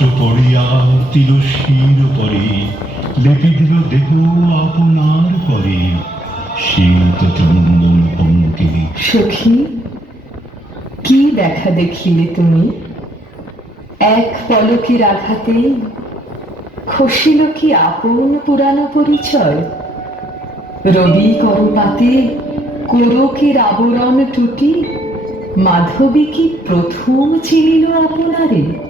পরিয়া তিলশীর পরে লেপি দিল দেহ আপনার পরে শীত চন্দন পঙ্কে সখী, কি দেখা দেখিলে তুমি? এক পলকের আঘাতে খসিল কি আপন পুরানো পরিচয়? রবি করপাতে কোরকের আবরণ টুটি, মাধবী কি প্রথম চিনিল আপনারে?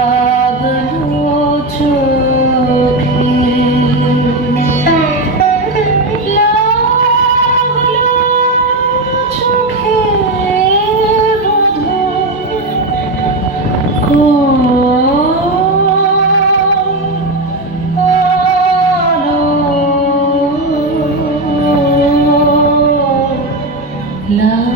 love.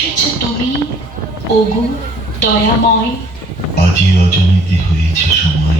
এসেছ তুমি ওগো দয়াময়। আজি অজনীতি হয়েছে সময়।